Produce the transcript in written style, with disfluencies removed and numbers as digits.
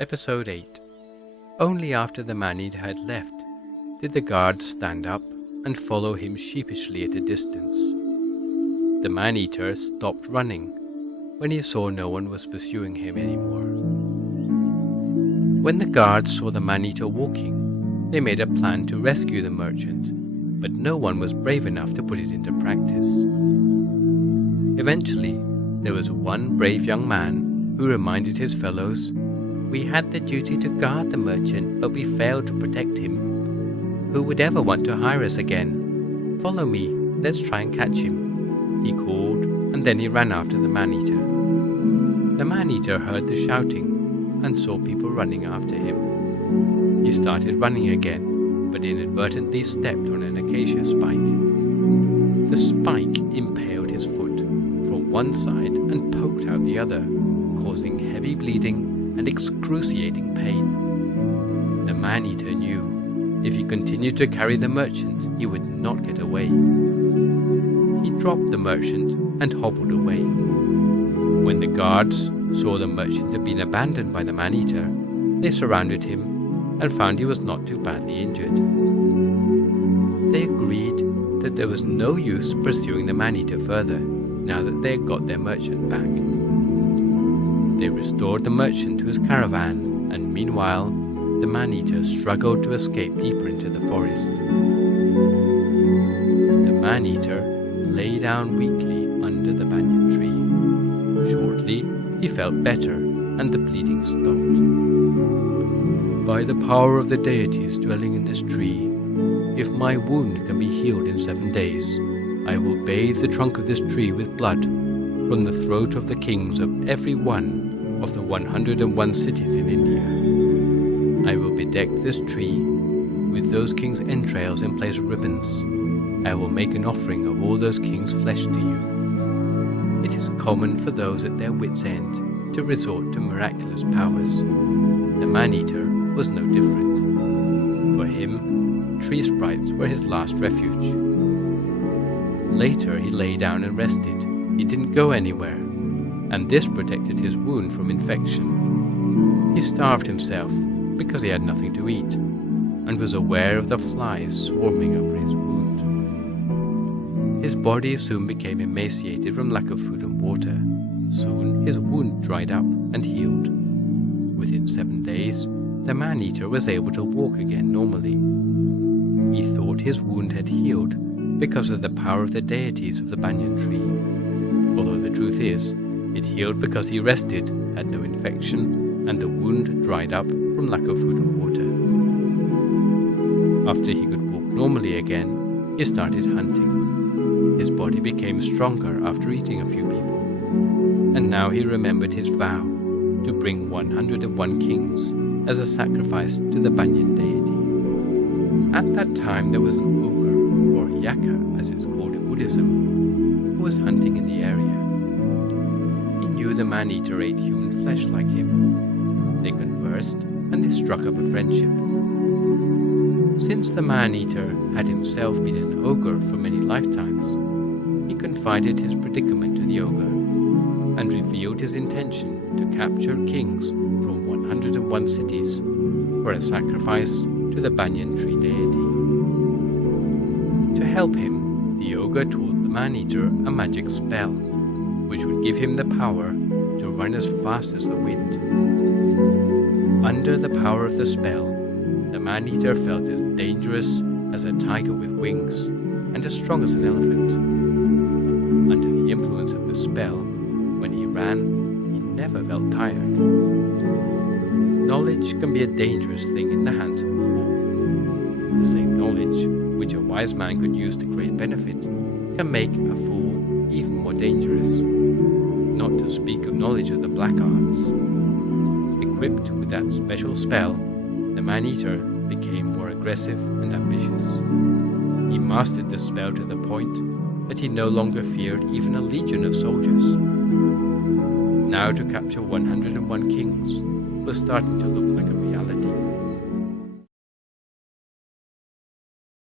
Episode 8. Only after the man-eater had left did the guards stand up and follow him sheepishly at a distance. The man-eater stopped running when he saw no one was pursuing him anymore. When the guards saw the man-eater walking, they made a plan to rescue the merchant, but no one was brave enough to put it into practice. Eventually, there was one brave young man who reminded his fellows, "We had the duty to guard the merchant, but we failed to protect him. Who would ever want to hire us again? Follow me, let's try and catch him," he called, and then he ran after the man-eater. The man-eater heard the shouting and saw people running after him. He started running again, but inadvertently stepped on an acacia spike. The spike impaled his foot from one side and poked out the other, causing heavy bleeding and excruciating pain. The man-eater knew if he continued to carry the merchant, he would not get away. He dropped the merchant and hobbled away. When the guards saw the merchant had been abandoned by the man-eater, they surrounded him and found he was not too badly injured. They agreed that there was no use pursuing the man-eater further now that they had got their merchant back. They restored the merchant to his caravan, and meanwhile, the man-eater struggled to escape deeper into the forest. The man-eater lay down weakly under the banyan tree. Shortly, he felt better, and the bleeding stopped. "By the power of the deities dwelling in this tree, if my wound can be healed in 7 days, I will bathe the trunk of this tree with blood from the throat of the kings of every one of the 101 cities in India. I will bedeck this tree with those kings' entrails in place of ribbons. I will make an offering of all those kings' flesh to you." It is common for those at their wits' end to resort to miraculous powers. The man-eater was no different. For him, tree sprites were his last refuge. Later he lay down and rested. He didn't go anywhere, and this protected his wound from infection. He starved himself because he had nothing to eat, and was aware of the flies swarming over his wound. His body soon became emaciated from lack of food and water. Soon his wound dried up and healed. Within 7 days, the man-eater was able to walk again normally. He thought his wound had healed because of the power of the deities of the banyan tree, although the truth is, it healed because he rested, had no infection, and the wound dried up from lack of food and water. After he could walk normally again, he started hunting. His body became stronger after eating a few people, and now he remembered his vow to bring 101 kings as a sacrifice to the banyan deity. At that time there was an ogre, or Jātaka as it's called in Buddhism, who was hunting in the area. He knew the man-eater ate human flesh like him. They conversed and they struck up a friendship. Since the man-eater had himself been an ogre for many lifetimes, he confided his predicament to the ogre and revealed his intention to capture kings from 101 cities for a sacrifice to the banyan tree deity. To help him, the ogre taught the man-eater a magic spell, which would give him the power to run as fast as the wind. Under the power of the spell, the man-eater felt as dangerous as a tiger with wings and as strong as an elephant. Under the influence of the spell, when he ran, he never felt tired. Knowledge can be a dangerous thing in the hands of a fool. The same knowledge, which a wise man could use to great benefit, can make a fool even more dangerous. Not to speak of knowledge of the black arts. Equipped with that special spell, the man-eater became more aggressive and ambitious. He mastered the spell to the point that he no longer feared even a legion of soldiers. Now to capture 101 kings was starting to look